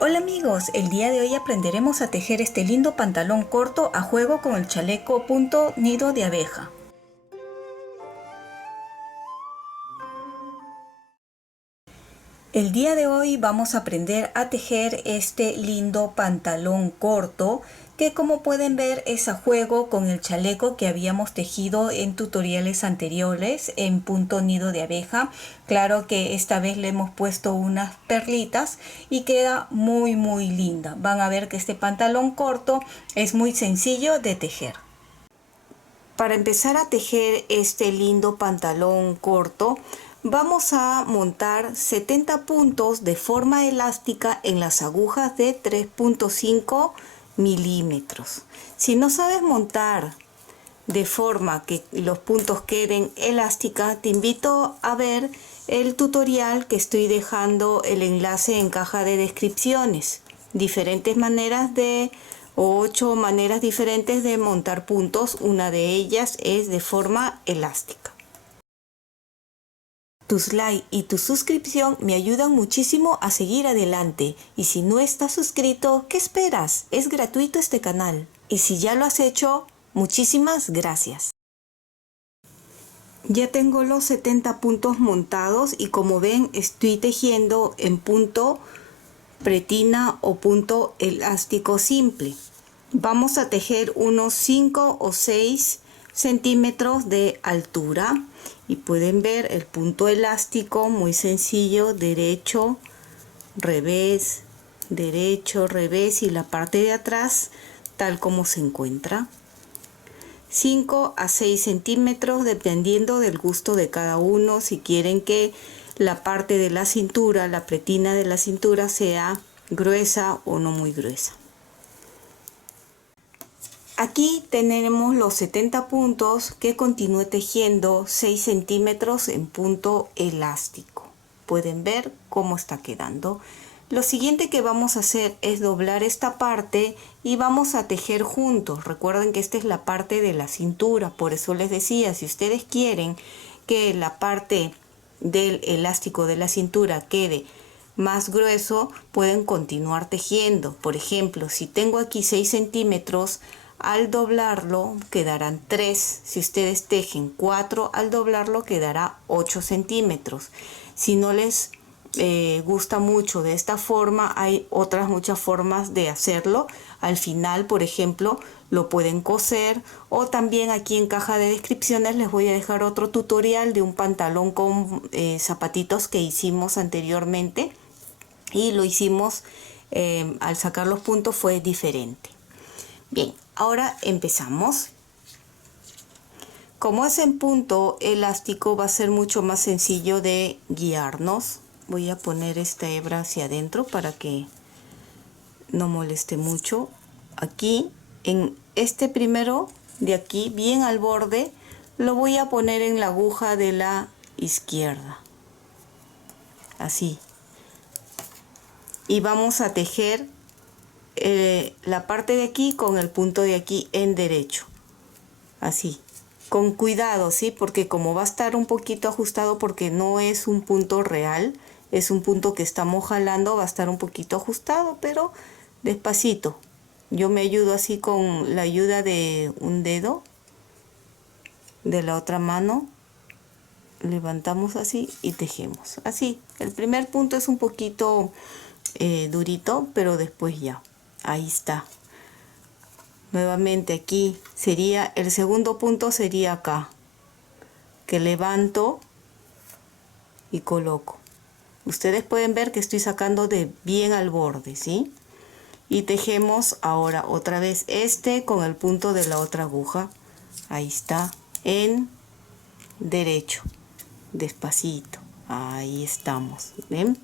Hola amigos, el día de hoy aprenderemos a tejer este lindo pantalón corto a juego con el chaleco punto nido de abeja. El día de hoy vamos a aprender a tejer este lindo pantalón corto que, como pueden ver, es a juego con el chaleco que habíamos tejido en tutoriales anteriores en punto nido de abeja. Claro que esta vez le hemos puesto unas perlitas y queda muy linda. Van a ver que este pantalón corto es muy sencillo de tejer. Para empezar a tejer este lindo pantalón corto, vamos a montar 70 puntos de forma elástica en las agujas de 3.5 milímetros. Si no sabes montar de forma que los puntos queden elástica, te invito a ver el tutorial que estoy dejando el enlace en caja de descripciones. Diferentes maneras de 8 maneras diferentes de montar puntos. Una de ellas es de forma elástica. Tus likes y tu suscripción me ayudan muchísimo a seguir adelante. Y si no estás suscrito, ¿qué esperas? Es gratuito este canal. Y si ya lo has hecho, muchísimas gracias. Ya tengo los 70 puntos montados y como ven estoy tejiendo en punto pretina o punto elástico simple. Vamos a tejer unos 5 o 6 centímetros de altura y pueden ver el punto elástico muy sencillo, derecho, revés, derecho, revés y la parte de atrás tal como se encuentra. 5 a 6 centímetros dependiendo del gusto de cada uno. Si quieren que la parte de la cintura, la pretina de la cintura sea gruesa o no muy gruesa. Aquí tenemos los 70 puntos que continúe tejiendo 6 centímetros en punto elástico. Pueden ver cómo está quedando. Lo siguiente que vamos a hacer es doblar esta parte y vamos a tejer juntos. Recuerden que esta es la parte de la cintura, por eso les decía, si ustedes quieren que la parte del elástico de la cintura quede más grueso, pueden continuar tejiendo. Por ejemplo, si tengo aquí 6 centímetros, al doblarlo quedarán 3. Si ustedes tejen 4, al doblarlo quedará 8 centímetros. Si no les gusta mucho de esta forma, hay otras muchas formas de hacerlo. Al final, por ejemplo, lo pueden coser, o también aquí en caja de descripciones les voy a dejar otro tutorial de un pantalón con zapatitos que hicimos anteriormente y lo hicimos al sacar los puntos fue diferente. Bien, ahora empezamos. Como es en punto elástico, va a ser mucho más sencillo de guiarnos. Voy a poner esta hebra hacia adentro para que no moleste mucho. Aquí, en este primero de aquí, bien al borde, lo voy a poner en la aguja de la izquierda. Así. Y vamos a tejer la parte de aquí con el punto de aquí en derecho. Así. Con cuidado, ¿sí? Porque como va a estar un poquito ajustado porque no es un punto real, es un punto que estamos jalando, va a estar un poquito ajustado, pero despacito. Yo me ayudo así con la ayuda de un dedo de la otra mano. Levantamos así y tejemos. Así, el primer punto es un poquito durito, pero después ya. Ahí está. Nuevamente aquí sería, el segundo punto sería acá, que levanto y coloco. Ustedes pueden ver que estoy sacando de bien al borde, ¿sí? Y tejemos ahora otra vez este con el punto de la otra aguja. Ahí está, en derecho, despacito. Ahí estamos, ¿ven?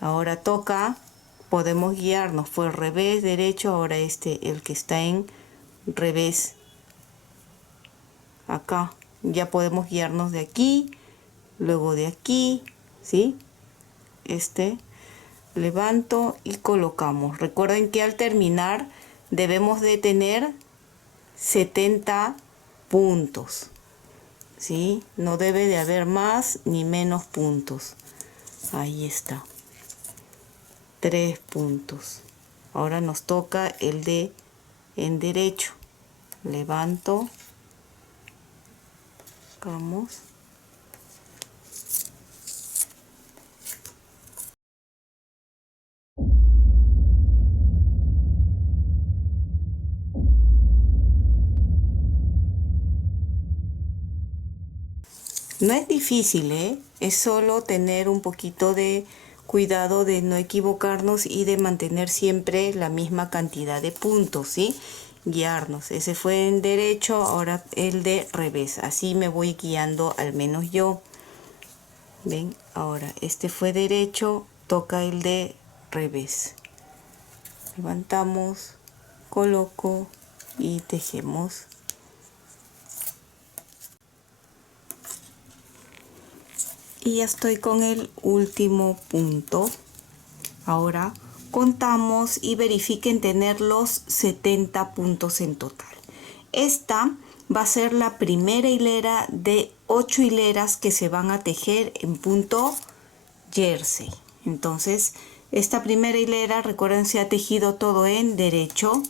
Ahora toca, podemos guiarnos, fue revés, derecho, ahora este, el que está en revés. Acá ya podemos guiarnos de aquí, luego de aquí, ¿sí? Levanto y colocamos. Recuerden que al terminar debemos de tener 70 puntos, ¿sí? No debe de haber más ni menos puntos. Ahí está. 3 puntos. Ahora nos toca el de en derecho. Levanto, vamos. No es difícil, ¿eh? Es solo tener un poquito de cuidado de no equivocarnos y de mantener siempre la misma cantidad de puntos, ¿sí? Guiarnos. Ese fue en derecho, ahora el de revés. Así me voy guiando al menos yo. ¿Ven? Ahora este fue derecho, toca el de revés. Levantamos, coloco y tejemos. Y ya estoy con el último punto. Ahora contamos y verifiquen tener los 70 puntos en total. Esta va a ser la primera hilera de 8 hileras que se van a tejer en punto jersey. Entonces, esta primera hilera, recuerden, se ha tejido todo en derecho.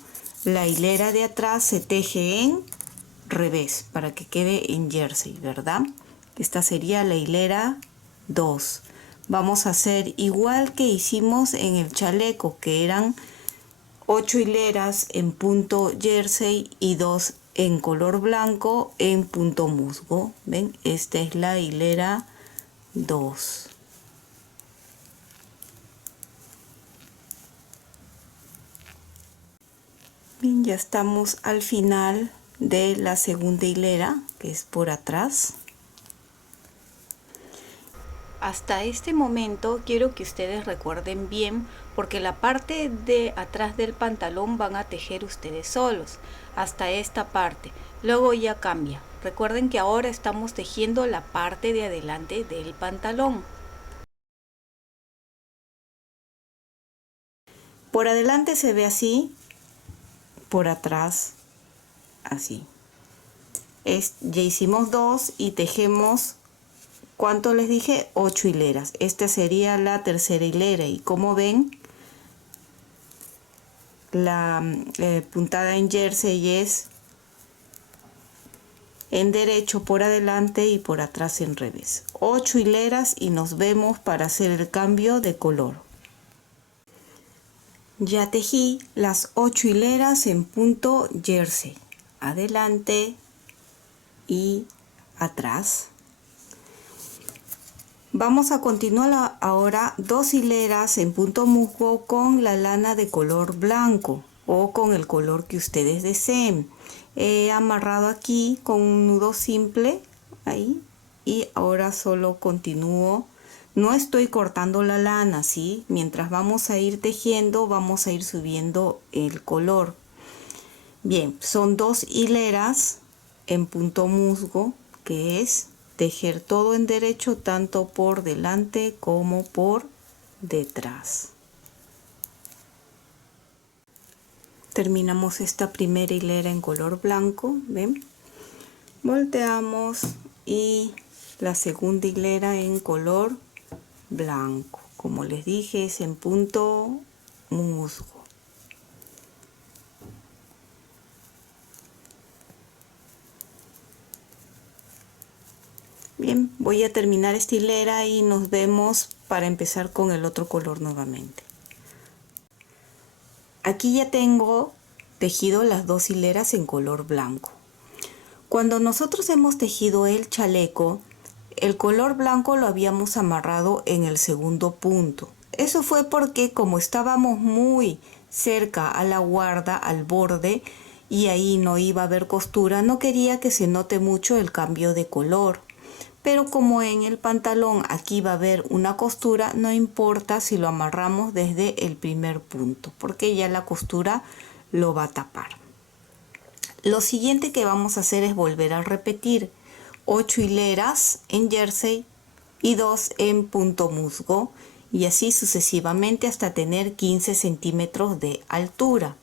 La hilera de atrás se teje en revés para que quede en jersey, ¿verdad? Esta sería la hilera 2. Vamos a hacer igual que hicimos en el chaleco, que eran 8 hileras en punto jersey y 2 en color blanco en punto musgo. ¿Ven? Esta es la hilera 2. Bien, ya estamos al final de la segunda hilera, que es por atrás. Hasta este momento quiero que ustedes recuerden bien, porque la parte de atrás del pantalón van a tejer ustedes solos hasta esta parte, luego ya cambia. Recuerden que ahora estamos tejiendo la parte de adelante del pantalón. Por adelante se ve así, por atrás así. Ya hicimos 2 y tejemos, ¿cuánto les dije? 8 hileras. Esta sería la tercera hilera y como ven, la puntada en jersey es en derecho por adelante y por atrás en revés. 8 hileras y nos vemos para hacer el cambio de color. Ya tejí las 8 hileras en punto jersey, adelante y atrás. Vamos a continuar ahora 2 hileras en punto musgo con la lana de color blanco o con el color que ustedes deseen. He amarrado aquí con un nudo simple ahí y ahora solo continúo. No estoy cortando la lana, ¿sí? Mientras vamos a ir tejiendo, vamos a ir subiendo el color. Bien, son 2 hileras en punto musgo, que es tejer todo en derecho, tanto por delante como por detrás. Terminamos esta primera hilera en color blanco, ¿ven? Volteamos y la segunda hilera en color blanco. Como les dije, es en punto musgo. Bien, voy a terminar esta hilera y nos vemos para empezar con el otro color nuevamente. Aquí ya tengo tejido las 2 hileras en color blanco. Cuando nosotros hemos tejido el chaleco, el color blanco lo habíamos amarrado en el segundo punto. Eso fue porque como estábamos muy cerca a la guarda, al borde, y ahí no iba a haber costura, no quería que se note mucho el cambio de color. Pero como en el pantalón aquí va a haber una costura, no importa si lo amarramos desde el primer punto, porque ya la costura lo va a tapar. Lo siguiente que vamos a hacer es volver a repetir 8 hileras en jersey y 2 en punto musgo, y así sucesivamente hasta tener 15 centímetros de altura.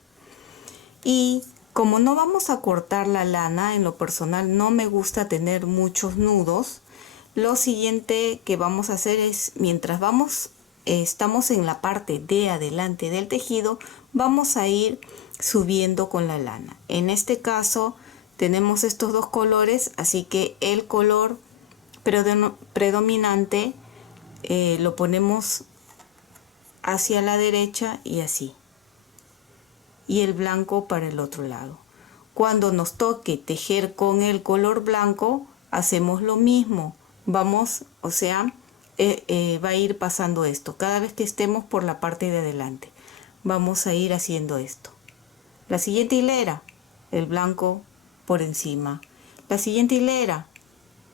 Y como no vamos a cortar la lana, en lo personal no me gusta tener muchos nudos. Lo siguiente que vamos a hacer es, mientras vamos estamos en la parte de adelante del tejido, vamos a ir subiendo con la lana. En este caso tenemos estos dos colores, así que el color predominante lo ponemos hacia la derecha y así, y el blanco para el otro lado. Cuando nos toque tejer con el color blanco, hacemos lo mismo. Vamos, o sea, va a ir pasando esto. Cada vez que estemos por la parte de adelante, vamos a ir haciendo esto. La siguiente hilera, el blanco por encima. La siguiente hilera,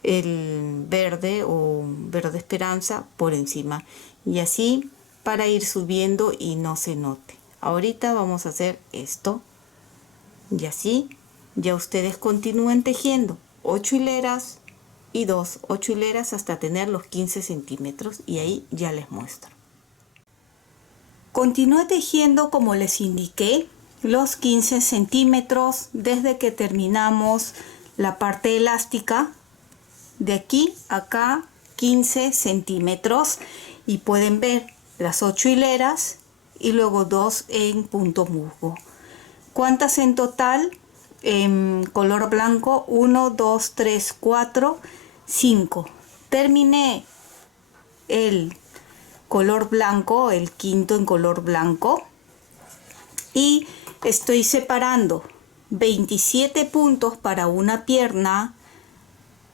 el verde o verde esperanza por encima. Y así para ir subiendo y no se note. Ahorita vamos a hacer esto. Y así ya ustedes continúen tejiendo 8 hileras y 8 hileras hasta tener los 15 centímetros, y ahí ya les muestro. Continúe tejiendo como les indiqué los 15 centímetros desde que terminamos la parte elástica. De aquí a acá 15 centímetros, y pueden ver las 8 hileras y luego 2 en punto musgo. ¿Cuántas en total? En color blanco 1, 2, 3, 4, 5. Terminé el color blanco, el quinto en color blanco, y estoy separando 27 puntos para una pierna,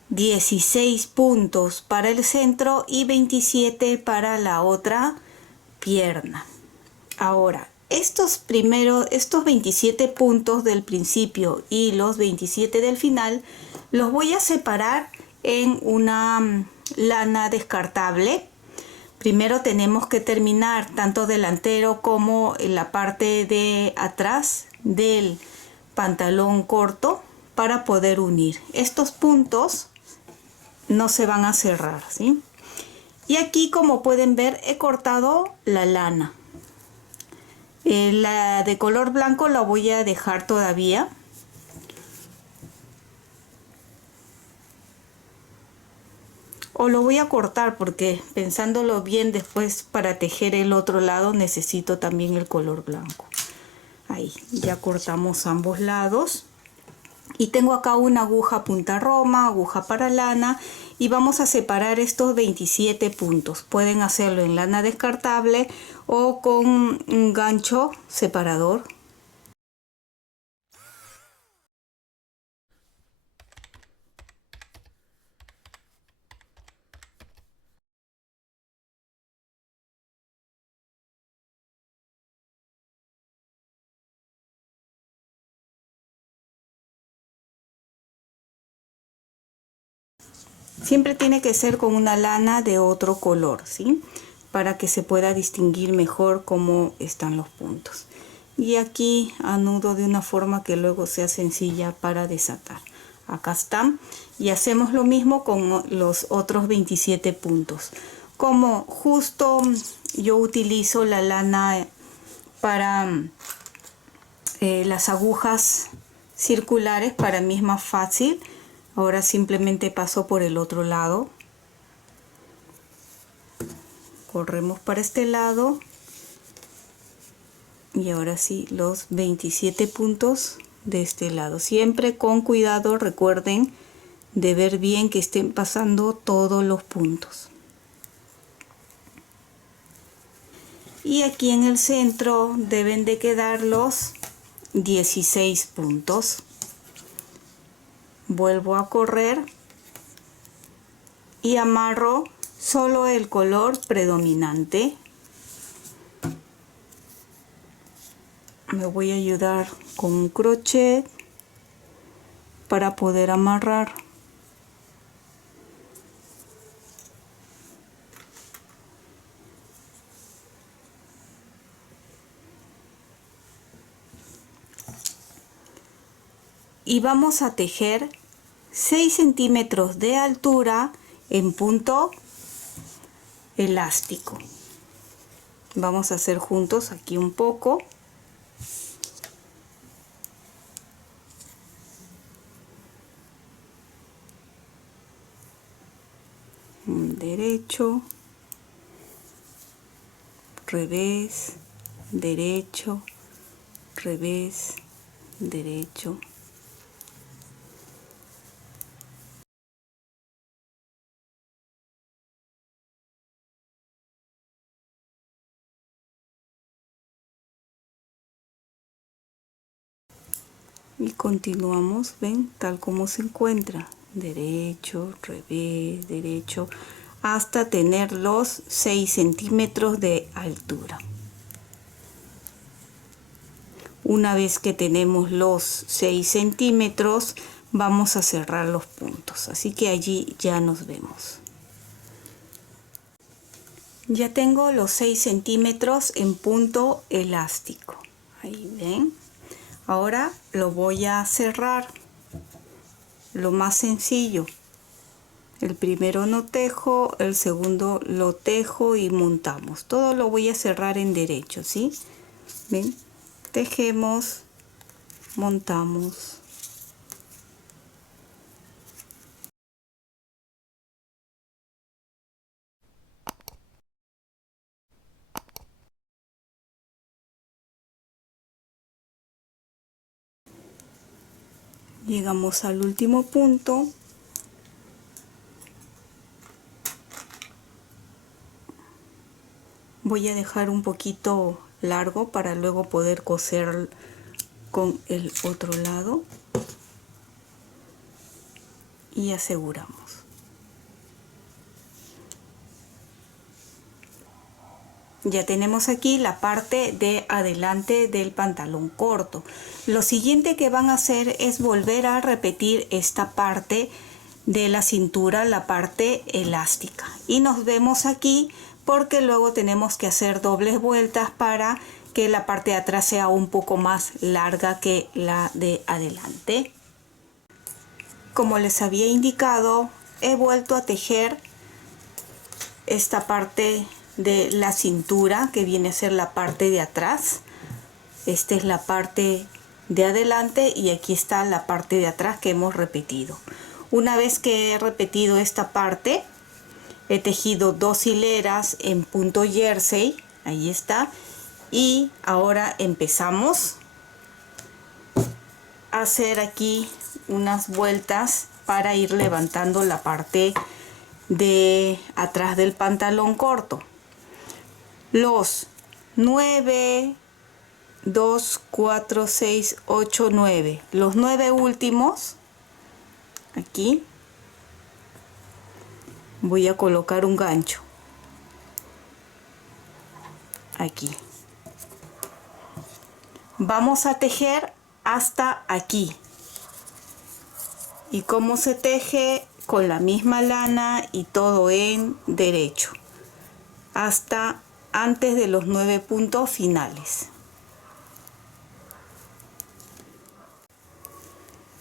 16 puntos para el centro y 27 para la otra pierna. Ahora, estos 27 puntos del principio y los 27 del final los voy a separar en una lana descartable. Primero tenemos que terminar tanto delantero como en la parte de atrás del pantalón corto para poder unir. Estos puntos no se van a cerrar, ¿sí? Y aquí, como pueden ver, he cortado la lana. La de color blanco la voy a dejar todavía. O lo voy a cortar porque, pensándolo bien, después para tejer el otro lado necesito también el color blanco. Ahí, ya cortamos ambos lados. Y tengo acá una aguja punta roma, aguja para lana, y vamos a separar estos 27 puntos. Pueden hacerlo en lana descartable o con un gancho separador. Siempre tiene que ser con una lana de otro color, ¿sí? Para que se pueda distinguir mejor cómo están los puntos. Y aquí anudo de una forma que luego sea sencilla para desatar. Acá están. Y hacemos lo mismo con los otros 27 puntos. Como justo yo utilizo la lana para las agujas circulares, para mí es más fácil. Ahora simplemente paso por el otro lado. Corremos para este lado. Y ahora sí, los 27 puntos de este lado. Siempre con cuidado, recuerden de ver bien que estén pasando todos los puntos. Y aquí en el centro deben de quedar los 16 puntos. Vuelvo a correr y amarro solo el color predominante. Me voy a ayudar con un crochet para poder amarrar. Y vamos a tejer 6 centímetros de altura en punto elástico. Vamos a hacer juntos aquí un poco. Un derecho. revés, derecho, revés, derecho. Y continuamos, ven, tal como se encuentra, derecho, revés, derecho, hasta tener los 6 centímetros de altura. Una vez que tenemos los 6 centímetros, vamos a cerrar los puntos, así que allí ya nos vemos. Ya tengo los 6 centímetros en punto elástico, ahí ven. Ahora lo voy a cerrar, lo más sencillo. El primero no tejo, el segundo lo tejo y montamos. Todo lo voy a cerrar en derecho, ¿sí? ¿Ven? Tejemos, montamos. Llegamos al último punto. Voy a dejar un poquito largo para luego poder coser con el otro lado. Y aseguramos. Ya tenemos aquí la parte de adelante del pantalón corto. Lo siguiente que van a hacer es volver a repetir esta parte de la cintura, la parte elástica. Y nos vemos aquí porque luego tenemos que hacer dobles vueltas para que la parte de atrás sea un poco más larga que la de adelante. Como les había indicado, he vuelto a tejer esta parte de la cintura que viene a ser la parte de atrás. Esta es la parte de adelante y aquí está la parte de atrás que hemos repetido. Una vez que he repetido esta parte, he tejido 2 hileras en punto jersey, ahí está, y ahora empezamos a hacer aquí unas vueltas para ir levantando la parte de atrás del pantalón corto. Los 9, 2, 4, 6, 8, 9. Los 9 últimos, aquí, voy a colocar un gancho. Aquí. Vamos a tejer hasta aquí. ¿Y cómo se teje? Con la misma lana y todo en derecho. Hasta antes de los 9 puntos finales.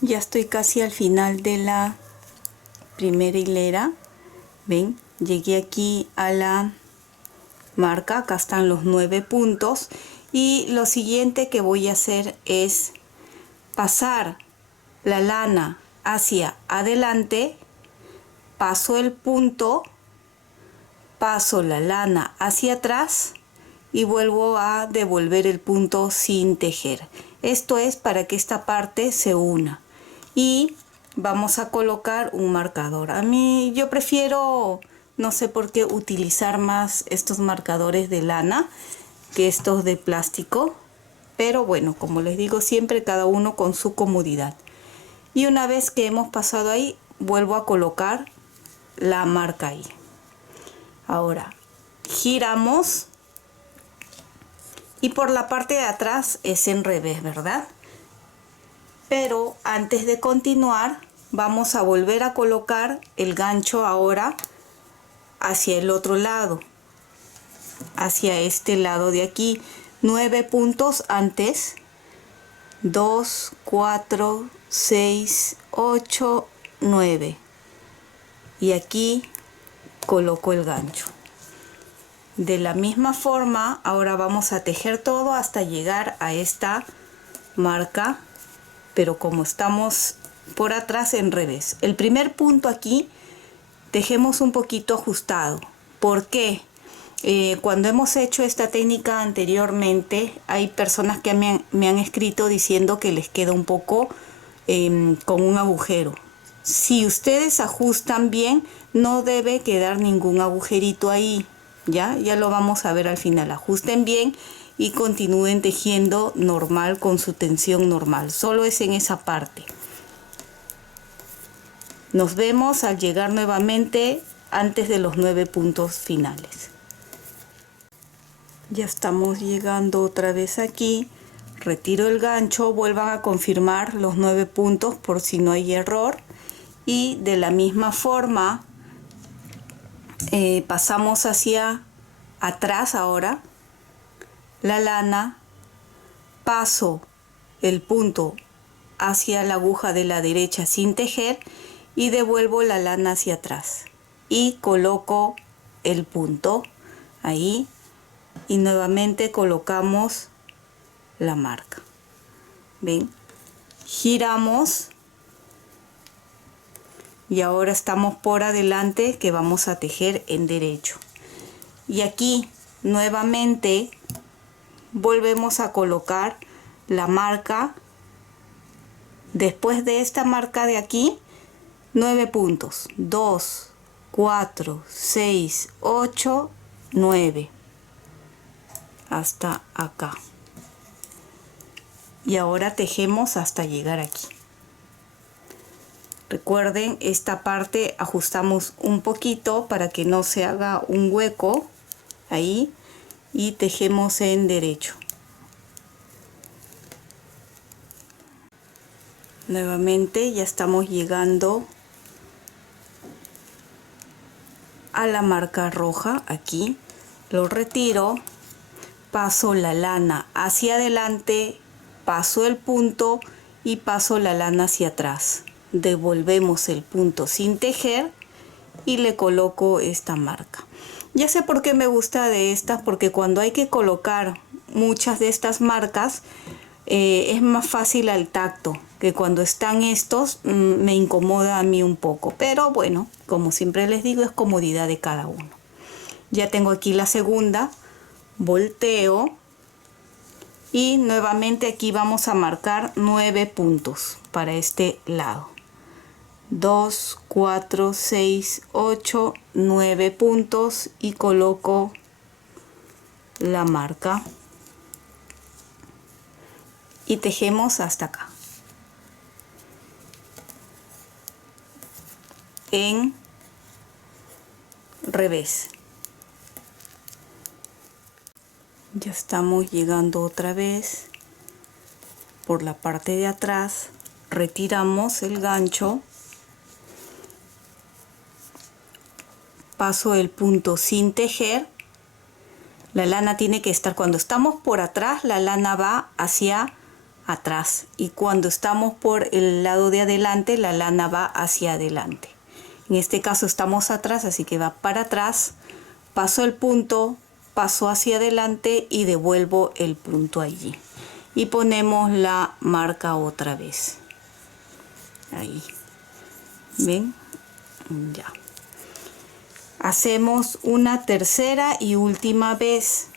Ya estoy casi al final de la primera hilera. Ven, llegué aquí a la marca, acá están los 9 puntos y lo siguiente que voy a hacer es pasar la lana hacia adelante, paso el punto, paso la lana hacia atrás y vuelvo a devolver el punto sin tejer. Esto es para que esta parte se una y vamos a colocar un marcador. A mí yo prefiero, no sé por qué, utilizar más estos marcadores de lana que estos de plástico, pero bueno, como les digo siempre, cada uno con su comodidad. Y una vez que hemos pasado ahí, vuelvo a colocar la marca ahí. Ahora giramos y por la parte de atrás es en revés, ¿verdad? Pero antes de continuar vamos a volver a colocar el gancho ahora hacia el otro lado, hacia este lado de aquí. 9 puntos antes, 2, 4, 6, 8, 9 y aquí coloco el gancho. De la misma forma ahora vamos a tejer todo hasta llegar a esta marca, pero como estamos por atrás en revés. El primer punto aquí tejemos un poquito ajustado. ¿Por qué? Cuando hemos hecho esta técnica anteriormente, hay personas que me han escrito diciendo que les queda un poco con un agujero. Si ustedes ajustan bien, no debe quedar ningún agujerito ahí. Ya lo vamos a ver al final. Ajusten bien y continúen tejiendo normal con su tensión normal. Solo es en esa parte. Nos vemos al llegar nuevamente antes de los 9 puntos finales. Ya estamos llegando otra vez aquí. Retiro el gancho, vuelvan a confirmar los 9 puntos por si no hay error. Y de la misma forma pasamos hacia atrás ahora la lana, paso el punto hacia la aguja de la derecha sin tejer y devuelvo la lana hacia atrás y coloco el punto ahí y nuevamente colocamos la marca. ¿Ven? Giramos y ahora estamos por adelante que vamos a tejer en derecho. Y aquí nuevamente volvemos a colocar la marca. Después de esta marca de aquí, 9 puntos. 2, 4, 6, 8, 9. Hasta acá. Y ahora tejemos hasta llegar aquí. Recuerden, esta parte ajustamos un poquito para que no se haga un hueco ahí y tejemos en derecho. Nuevamente ya estamos llegando a la marca roja. Aquí lo retiro, paso la lana hacia adelante, paso el punto y paso la lana hacia atrás. Devolvemos el punto sin tejer y le coloco esta marca. Ya sé por qué me gusta de estas, porque cuando hay que colocar muchas de estas marcas es más fácil al tacto, que cuando están estos me incomoda a mí un poco, pero bueno, como siempre les digo, es comodidad de cada uno. Ya tengo aquí la segunda, volteo y nuevamente aquí vamos a marcar 9 puntos para este lado. 2, 4, 6, 8, 9 puntos y coloco la marca y tejemos hasta acá en revés. Ya estamos llegando otra vez por la parte de atrás, retiramos el gancho, paso el punto sin tejer. La lana tiene que estar, cuando estamos por atrás, la lana va hacia atrás y cuando estamos por el lado de adelante, la lana va hacia adelante. En este caso estamos atrás, así que va para atrás, paso el punto, paso hacia adelante y devuelvo el punto allí. Y ponemos la marca otra vez. Ahí. ¿Ven? Ya. Hacemos una tercera y última vez.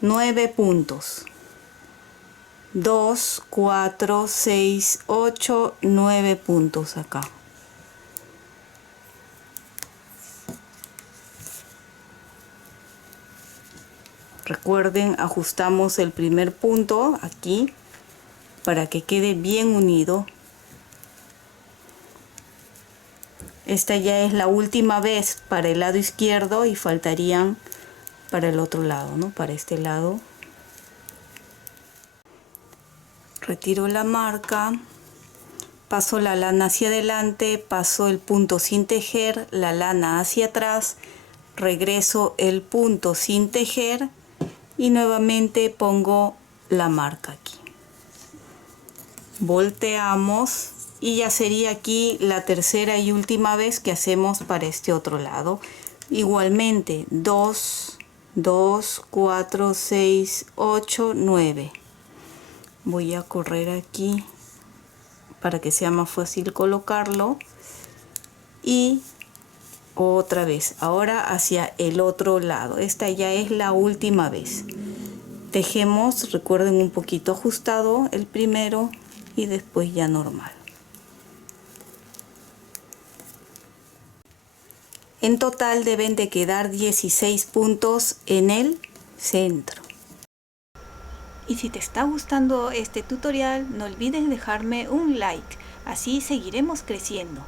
9 puntos. 2, 4, 6, 8, 9 puntos acá. Recuerden, ajustamos el primer punto aquí para que quede bien unido. Esta ya es la última vez para el lado izquierdo y faltarían para el otro lado, ¿no? Para este lado. Retiro la marca, paso la lana hacia adelante, paso el punto sin tejer, la lana hacia atrás, regreso el punto sin tejer y nuevamente pongo la marca aquí. Volteamos y ya sería aquí la tercera y última vez que hacemos para este otro lado. Igualmente 2, 2, 4, 6, 8, 9. Voy a correr aquí para que sea más fácil colocarlo y otra vez, ahora hacia el otro lado. Esta ya es la última vez. Tejemos, recuerden, un poquito ajustado el primero y después ya normal. En total deben de quedar 16 puntos en el centro. Y si te está gustando este tutorial, no olvides dejarme un like, así seguiremos creciendo.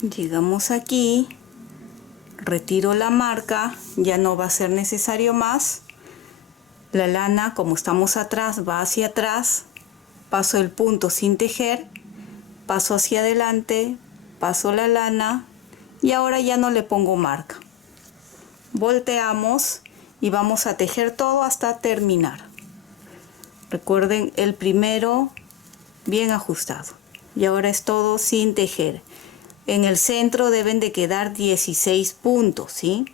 Llegamos aquí, retiro la marca, ya no va a ser necesario más. La lana, como estamos atrás, va hacia atrás, paso el punto sin tejer, paso hacia adelante, paso la lana y ahora ya no le pongo marca. Volteamos y vamos a tejer todo hasta terminar. Recuerden el primero bien ajustado y ahora es todo sin tejer. En el centro deben de quedar 16 puntos, ¿sí?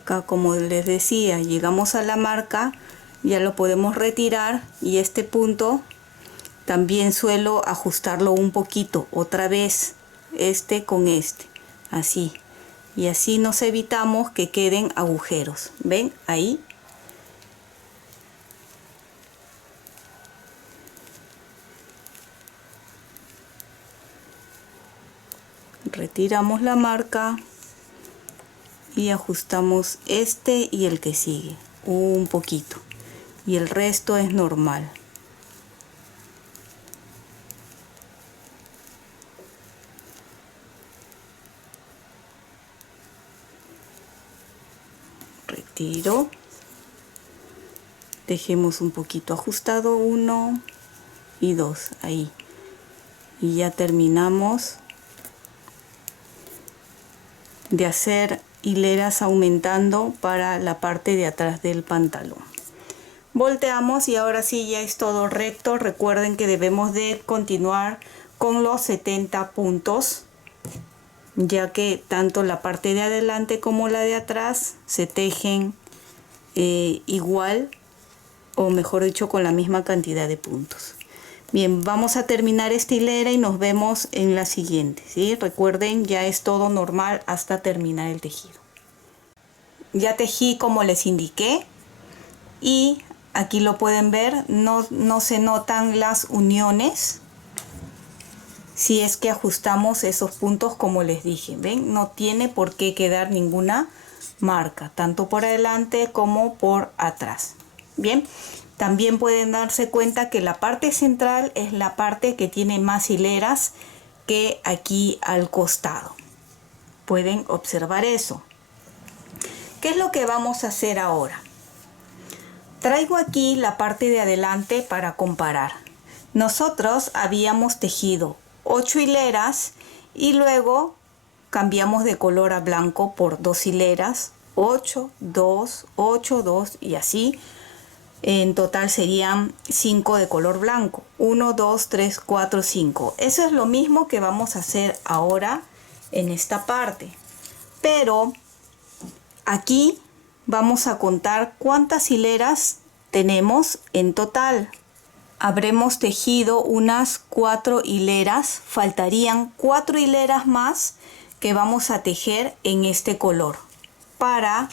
Acá, como les decía, llegamos a la marca, ya lo podemos retirar y este punto también suelo ajustarlo un poquito, otra vez, este con este, así. Y así nos evitamos que queden agujeros. ¿Ven? Ahí. Retiramos la marca y ajustamos este y el que sigue un poquito y el resto es normal. Retiro, dejemos un poquito ajustado 1 y 2 ahí y ya terminamos de hacer hileras aumentando para la parte de atrás del pantalón. Volteamos y ahora sí ya es todo recto. Recuerden que debemos de continuar con los 70 puntos, ya que tanto la parte de adelante como la de atrás se tejen igual, o mejor dicho, con la misma cantidad de puntos. Bien, vamos a terminar esta hilera y nos vemos en la siguiente, ¿sí? Recuerden, ya es todo normal hasta terminar el tejido. Ya tejí como les indiqué y aquí lo pueden ver, no se notan las uniones si es que ajustamos esos puntos como les dije. ¿Ven? No tiene por qué quedar ninguna marca, tanto por adelante como por atrás. Bien, también pueden darse cuenta que la parte central es la parte que tiene más hileras que aquí al costado. Pueden observar eso. ¿Qué es lo que vamos a hacer ahora? Traigo aquí la parte de adelante para comparar. Nosotros habíamos tejido 8 hileras y luego cambiamos de color a blanco por 2 hileras, 8, 2, 8, 2 y así. En total serían 5 de color blanco. 1, 2, 3, 4, 5. Eso es lo mismo que vamos a hacer ahora en esta parte. Pero aquí vamos a contar cuántas hileras tenemos en total. Habremos tejido unas 4 hileras. Faltarían 4 hileras más que vamos a tejer en este color, para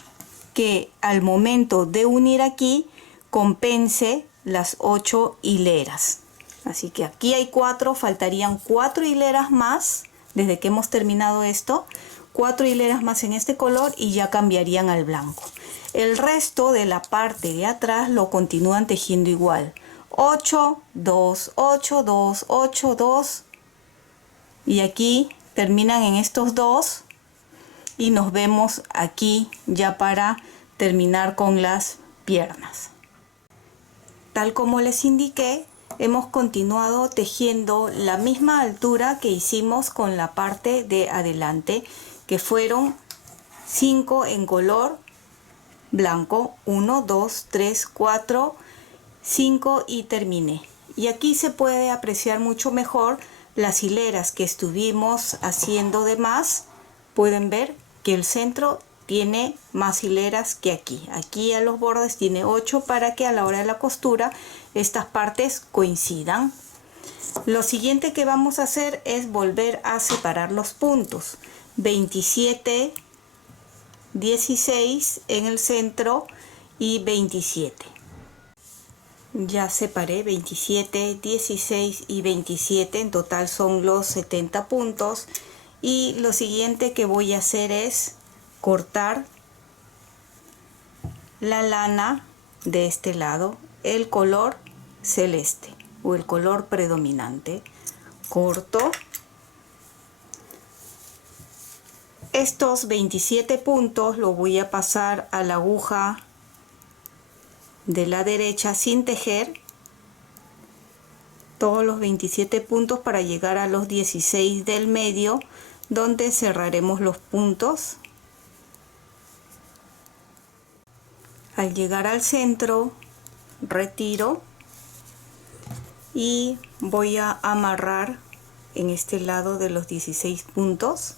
que al momento de unir aquí compense las 8 hileras. Así que aquí hay 4, faltarían 4 hileras más desde que hemos terminado esto, 4 hileras más en este color y ya cambiarían al blanco. El resto de la parte de atrás lo continúan tejiendo igual, 8, 2, 8, 2, 8, 2 y aquí terminan en estos dos y nos vemos aquí ya para terminar con las piernas. Tal como les indiqué, hemos continuado tejiendo la misma altura que hicimos con la parte de adelante, que fueron 5 en color blanco, 1, 2, 3, 4, 5 y terminé. Y aquí se puede apreciar mucho mejor las hileras que estuvimos haciendo de más. Pueden ver que el centro tiene más hileras que aquí. Aquí a los bordes tiene 8 para que a la hora de la costura estas partes coincidan. Lo siguiente que vamos a hacer es volver a separar los puntos. 27, 16 en el centro y 27. Ya separé 27, 16 y 27, en total son los 70 puntos. Y lo siguiente que voy a hacer es cortar la lana de este lado, el color celeste o el color predominante. Corto estos 27 puntos, lo voy a pasar a la aguja de la derecha sin tejer todos los 27 puntos para llegar a los 16 del medio, donde cerraremos los puntos. Al llegar al centro, retiro y voy a amarrar en este lado de los 16 puntos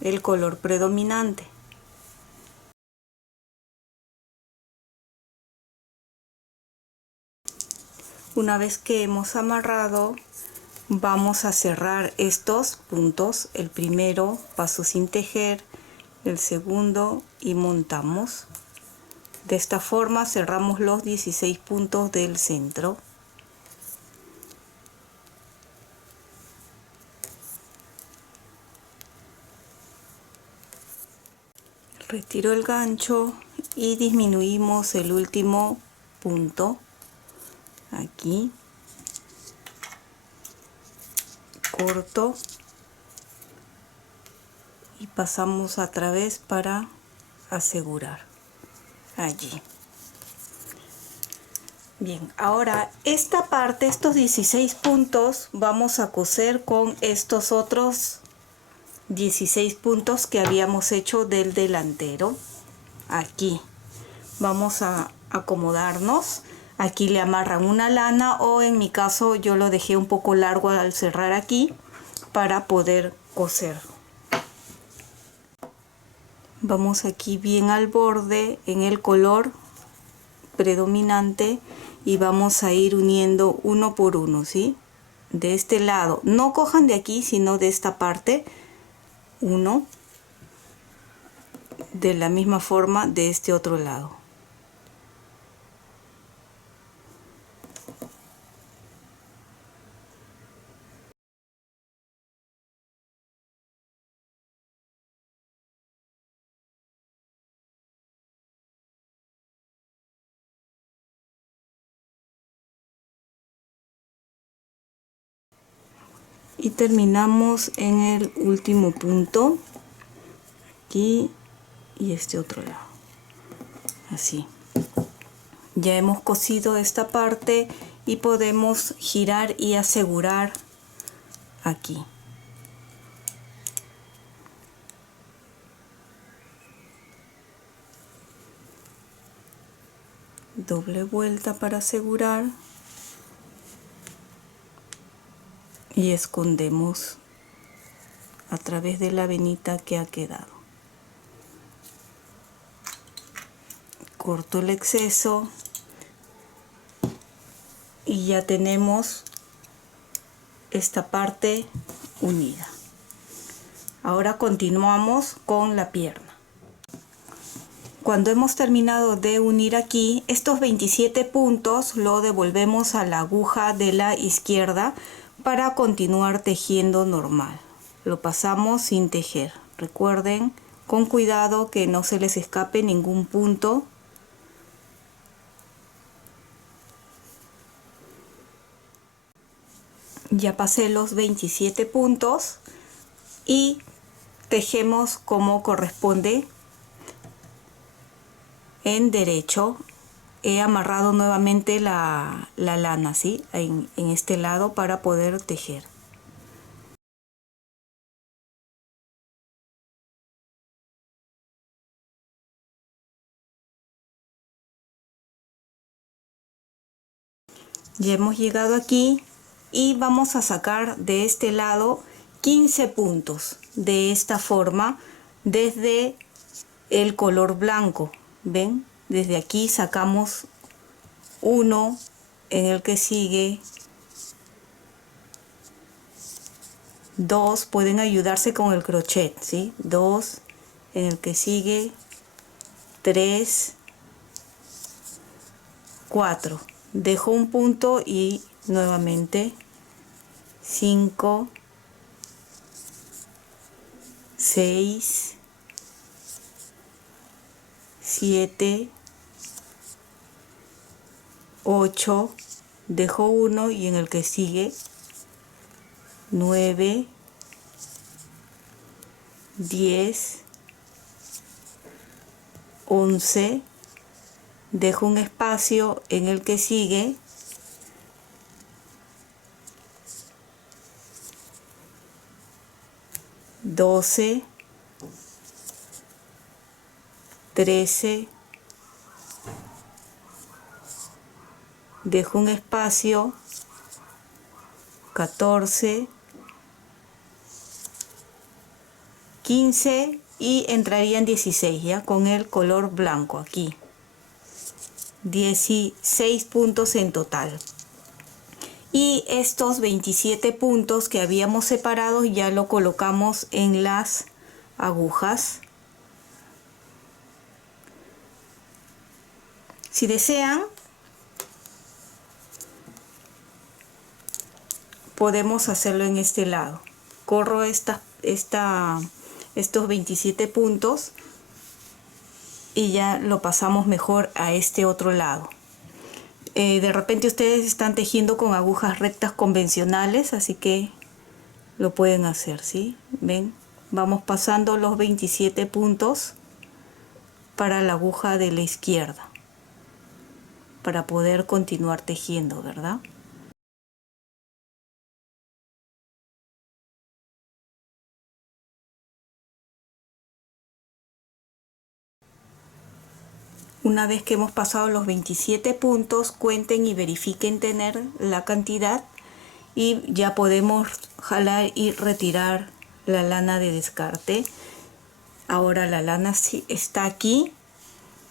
el color predominante. Una vez que hemos amarrado, vamos a cerrar estos puntos. El primero paso sin tejer, el segundo y montamos. De esta forma cerramos los 16 puntos del centro. Retiro el gancho y disminuimos el último punto. Aquí corto y pasamos a través para asegurar allí. Bien, ahora esta parte, estos 16 puntos, vamos a coser con estos otros 16 puntos que habíamos hecho del delantero. Aquí vamos a acomodarnos. Aquí le amarran una lana, o en mi caso yo lo dejé un poco largo al cerrar aquí para poder coser. Vamos aquí bien al borde en el color predominante y vamos a ir uniendo uno por uno, ¿sí? De este lado, no cojan de aquí sino de esta parte, uno, de la misma forma de este otro lado. Y terminamos en el último punto, aquí y este otro lado, así. Ya hemos cosido esta parte y podemos girar y asegurar aquí. Doble vuelta para asegurar y escondemos a través de la venita que ha quedado. Corto el exceso y ya tenemos esta parte unida. Ahora continuamos con la pierna. Cuando hemos terminado de unir aquí, estos 27 puntos lo devolvemos a la aguja de la izquierda para continuar tejiendo normal. Lo pasamos sin tejer. Recuerden, con cuidado que no se les escape ningún punto. Ya pasé los 27 puntos y tejemos como corresponde en derecho. He amarrado nuevamente la lana, ¿sí? en este lado para poder tejer. Ya hemos llegado aquí y vamos a sacar de este lado 15 puntos de esta forma desde el color blanco. ¿Ven? Desde aquí sacamos uno, en el que sigue 2, pueden ayudarse con el crochet, ¿sí? 2, en el que sigue 3, 4, dejo un punto y nuevamente 5, 6, 7, 8, dejo uno y en el que sigue 9, 10, 11, dejo un espacio en el que sigue 12, 13, dejo un espacio 14, 15 y entrarían 16 ya con el color blanco aquí. 16 puntos en total. Y estos 27 puntos que habíamos separado ya lo colocamos en las agujas. Si desean, podemos hacerlo en este lado. Corro estos 27 puntos y ya lo pasamos mejor a este otro lado. De repente ustedes están tejiendo con agujas rectas convencionales, así que lo pueden hacer, ¿sí? Ven, vamos pasando los 27 puntos para la aguja de la izquierda para poder continuar tejiendo, ¿verdad? Una vez que hemos pasado los 27 puntos, cuenten y verifiquen tener la cantidad y ya podemos jalar y retirar la lana de descarte. Ahora la lana está aquí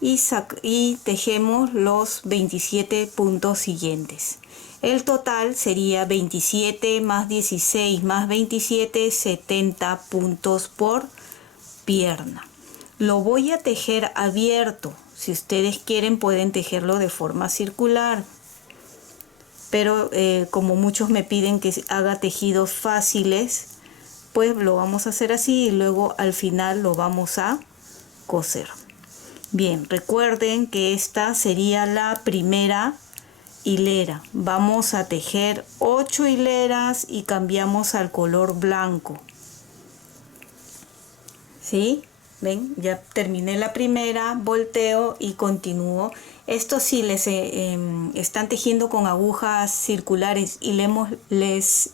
y tejemos los 27 puntos siguientes. El total sería 27 más 16 más 27, 70 puntos por pierna. Lo voy a tejer abierto. Si ustedes quieren pueden tejerlo de forma circular, pero como muchos me piden que haga tejidos fáciles, pues lo vamos a hacer así y luego al final lo vamos a coser. Bien, recuerden que esta sería la primera hilera. Vamos a tejer 8 hileras y cambiamos al color blanco. ¿Sí? ¿Ven? Ya terminé la primera, volteo y continúo. Esto si les están tejiendo con agujas circulares y les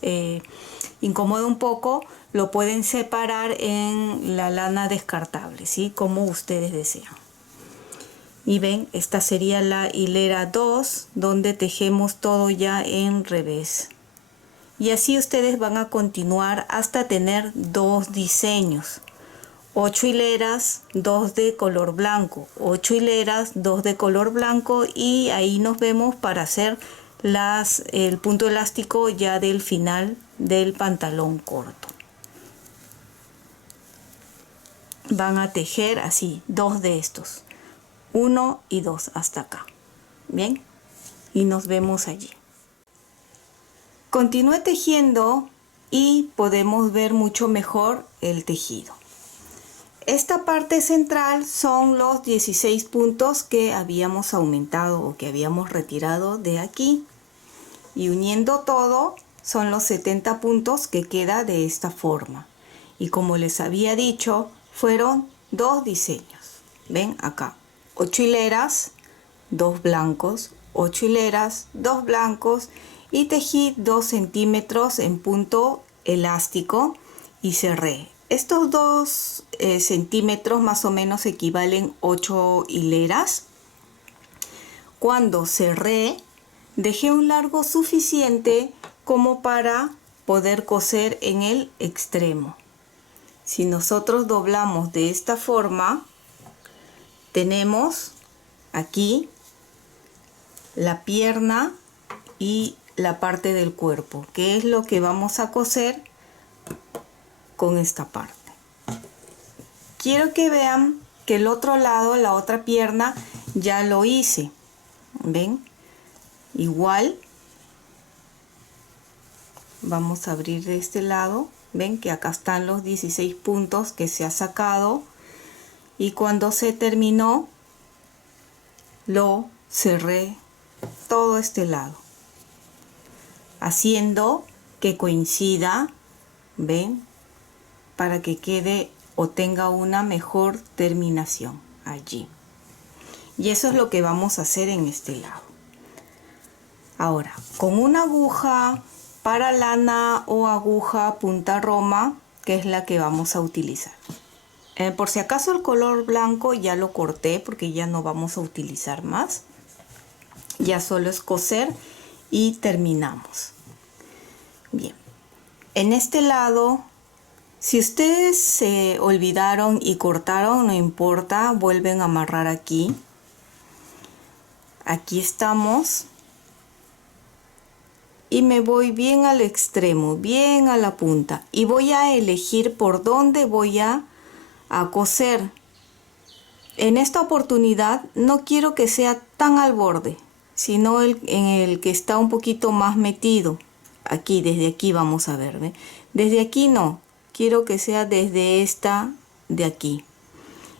incomoda un poco, lo pueden separar en la lana descartable, ¿sí? Como ustedes desean. Y ven, esta sería la hilera 2, donde tejemos todo ya en revés. Y así ustedes van a continuar hasta tener 2 diseños. 8 hileras, 2 de color blanco, 8 hileras, 2 de color blanco y ahí nos vemos para hacer el punto elástico ya del final del pantalón corto. Van a tejer así, 2 de estos, 1 y 2 hasta acá. Bien, y nos vemos allí. Continúe tejiendo y podemos ver mucho mejor el tejido. Esta parte central son los 16 puntos que habíamos aumentado o que habíamos retirado de aquí. Y uniendo todo son los 70 puntos que queda de esta forma. Y como les había dicho, fueron 2 diseños. Ven acá, 8 hileras, 2 blancos, 8 hileras, 2 blancos y tejí 2 centímetros en punto elástico y cerré. Estos 2 centímetros más o menos equivalen 8 hileras. Cuando cerré, dejé un largo suficiente como para poder coser en el extremo. Si nosotros doblamos de esta forma, tenemos aquí la pierna y la parte del cuerpo, que es lo que vamos a coser con esta parte. Quiero que vean que el otro lado, la otra pierna, ya lo hice. ¿Ven? Igual vamos a abrir de este lado. Ven que acá están los 16 puntos que se ha sacado, y cuando se terminó lo cerré todo este lado, haciendo que coincida, ven, para que quede o tenga una mejor terminación allí. Y eso es lo que vamos a hacer en este lado. Ahora, con una aguja para lana o aguja punta roma, que es la que vamos a utilizar. Por si acaso el color blanco ya lo corté porque ya no vamos a utilizar más. Ya solo es coser y terminamos. Bien, en este lado, si ustedes se olvidaron y cortaron, no importa, vuelven a amarrar aquí. Aquí estamos. Y me voy bien al extremo, bien a la punta. Y voy a elegir por dónde voy a coser. En esta oportunidad no quiero que sea tan al borde, sino en el que está un poquito más metido. Aquí, desde aquí vamos a ver, ¿ve? Desde aquí no, quiero que sea desde esta de aquí.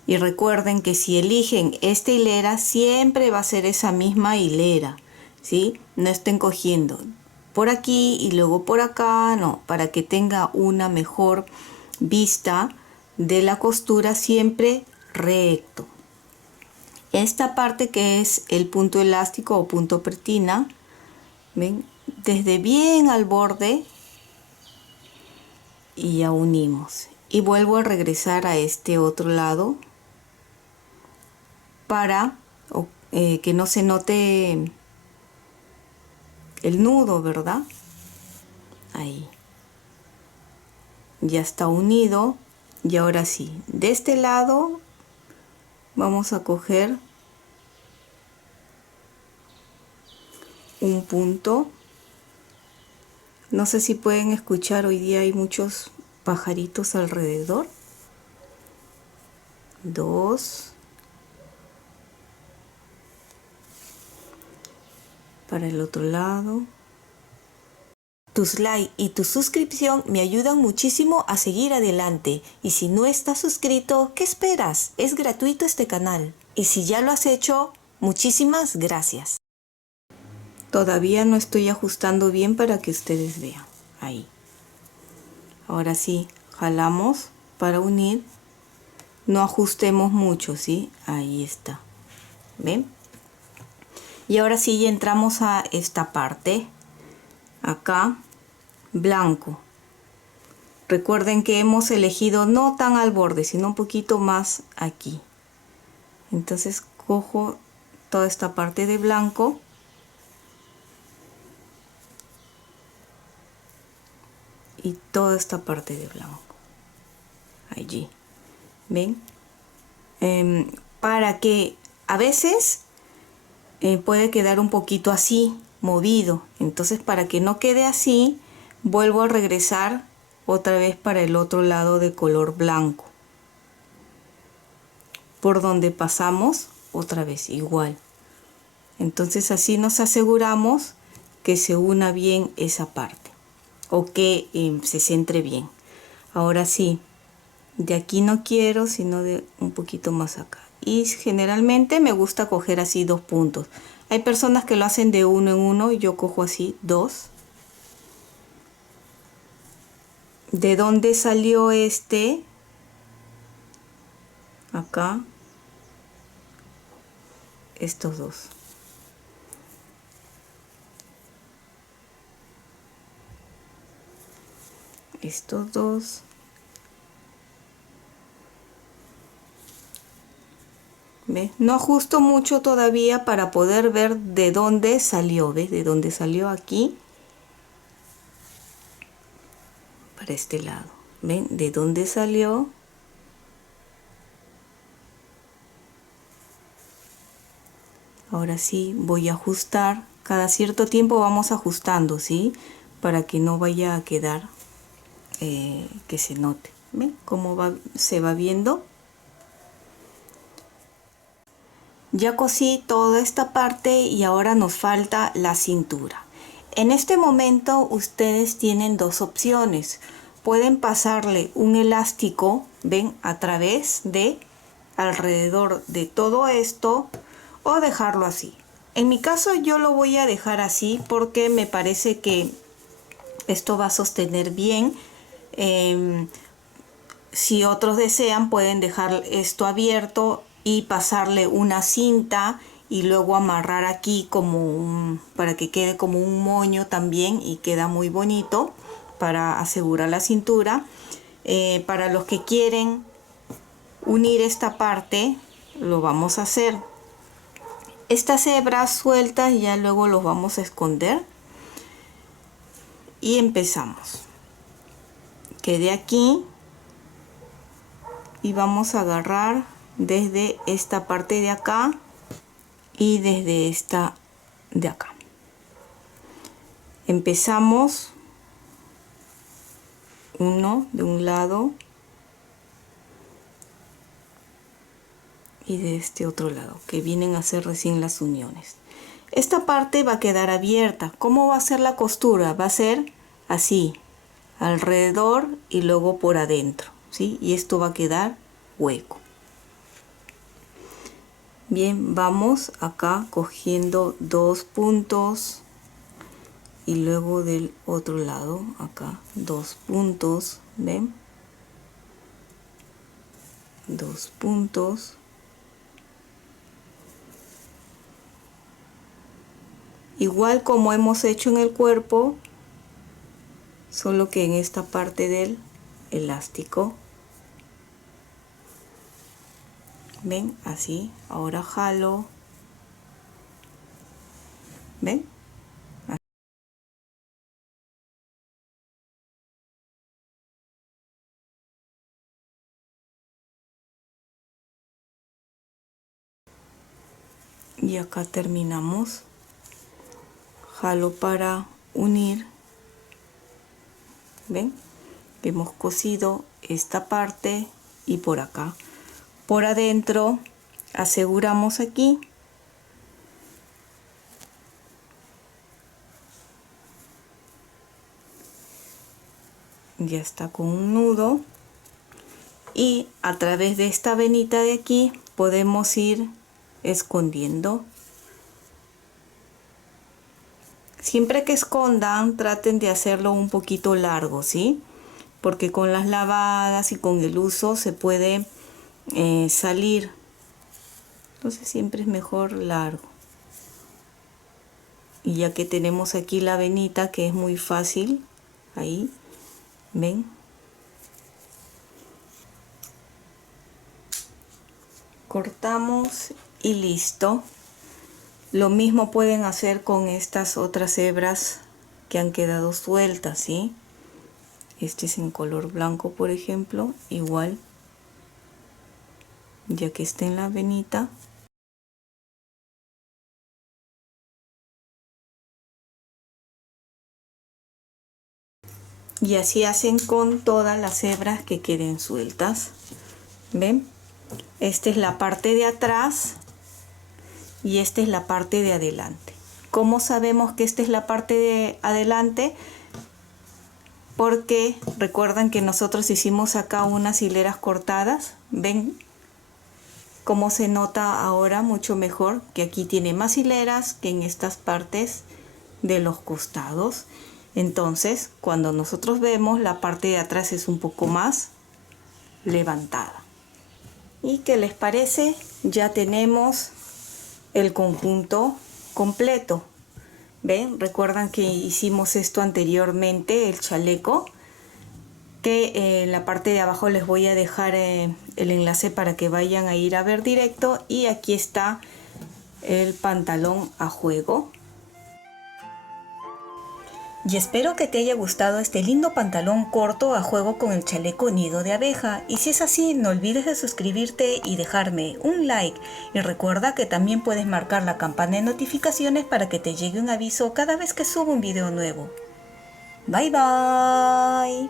Y recuerden que si eligen esta hilera, siempre va a ser esa misma hilera, ¿sí? No estén cogiendo por aquí y luego por acá, no, para que tenga una mejor vista de la costura, siempre recto. Esta parte que es el punto elástico o punto pretina, ven, desde bien al borde y ya unimos. Y vuelvo a regresar a este otro lado para que no se note el nudo, ¿verdad? Ahí. Ya está unido. Y ahora sí, de este lado vamos a coger un punto. No sé si pueden escuchar, hoy día hay muchos pajaritos alrededor. 2. Para el otro lado. Tus likes y tu suscripción me ayudan muchísimo a seguir adelante. Y si no estás suscrito, ¿qué esperas? Es gratuito este canal. Y si ya lo has hecho, muchísimas gracias. Todavía no estoy ajustando bien para que ustedes vean. Ahí. Ahora sí, jalamos para unir. No ajustemos mucho, ¿sí? Ahí está. ¿Ven? Y ahora sí ya entramos a esta parte. Acá, blanco. Recuerden que hemos elegido no tan al borde, sino un poquito más aquí. Entonces cojo toda esta parte de blanco. Y toda esta parte de blanco. Allí. ¿Ven? Para que a veces puede quedar un poquito así, movido. Entonces, para que no quede así, vuelvo a regresar otra vez para el otro lado de color blanco. Por donde pasamos, otra vez igual. Entonces, así nos aseguramos que se una bien esa parte. O que se centre bien. Ahora sí, de aquí no quiero, sino de un poquito más acá. Y generalmente me gusta coger así 2 puntos. Hay personas que lo hacen de uno en uno y yo cojo así 2. ¿De dónde salió este? Acá. Estos 2. Estos 2. ¿Ves? No ajusto mucho todavía para poder ver de dónde salió. ¿Ves? De dónde salió aquí. para este lado. ¿Ven de dónde salió? Ahora sí voy a ajustar. Cada cierto tiempo vamos ajustando, ¿sí? Para que no vaya a quedar que se note. ¿Ven cómo se va viendo? Ya cosí toda esta parte y ahora nos falta la cintura. En este momento ustedes tienen dos opciones. Pueden pasarle un elástico, ven, a través de alrededor de todo esto o dejarlo así. En mi caso yo lo voy a dejar así porque me parece que esto va a sostener bien. Si otros desean pueden dejar esto abierto y pasarle una cinta y luego amarrar aquí como para que quede como un moño también y queda muy bonito para asegurar la cintura. Para los que quieren unir esta parte lo vamos a hacer. Estas hebras sueltas ya luego los vamos a esconder y empezamos. Quede aquí y vamos a agarrar desde esta parte de acá y desde esta de acá. Empezamos uno de un lado y de este otro lado, que vienen a ser recién las uniones. Esta parte va a quedar abierta. ¿Cómo va a ser la costura? Va a ser así, alrededor y luego por adentro, ¿sí? Y esto va a quedar hueco. Bien, vamos acá cogiendo 2 puntos y luego del otro lado acá 2 puntos, ¿ven? 2 puntos. Igual como hemos hecho en el cuerpo, solo que en esta parte del elástico. ¿Ven? Así. Ahora jalo. ¿Ven? Y acá terminamos. Jalo para unir. ¿Ven? Hemos cosido esta parte y por acá. Por adentro aseguramos aquí. Ya está con un nudo. Y a través de esta venita de aquí podemos ir escondiendo. Siempre que escondan, traten de hacerlo un poquito largo, ¿sí? Porque con las lavadas y con el uso se puede salir. Entonces siempre es mejor largo. Y ya que tenemos aquí la venita, que es muy fácil, ahí, ¿ven? Cortamos y listo. Lo mismo pueden hacer con estas otras hebras que han quedado sueltas, ¿sí? Este es en color blanco, por ejemplo, igual, ya que está en la venita. Y así hacen con todas las hebras que queden sueltas. ¿Ven? Esta es la parte de atrás y esta es la parte de adelante. ¿Cómo sabemos que esta es la parte de adelante? Porque recuerdan que nosotros hicimos acá unas hileras cortadas. ¿Ven cómo se nota ahora mucho mejor? Que aquí tiene más hileras que en estas partes de los costados. Entonces, cuando nosotros vemos, la parte de atrás es un poco más levantada. ¿Y qué les parece? Ya tenemos el conjunto completo. ¿Ven? Recuerdan que hicimos esto anteriormente, el chaleco, que en la parte de abajo les voy a dejar el enlace para que vayan a ir a ver directo. Y aquí está el pantalón a juego. Y espero que te haya gustado este lindo pantalón corto a juego con el chaleco nido de abeja. Y si es así, no olvides de suscribirte y dejarme un like. Y recuerda que también puedes marcar la campana de notificaciones para que te llegue un aviso cada vez que subo un video nuevo. Bye bye.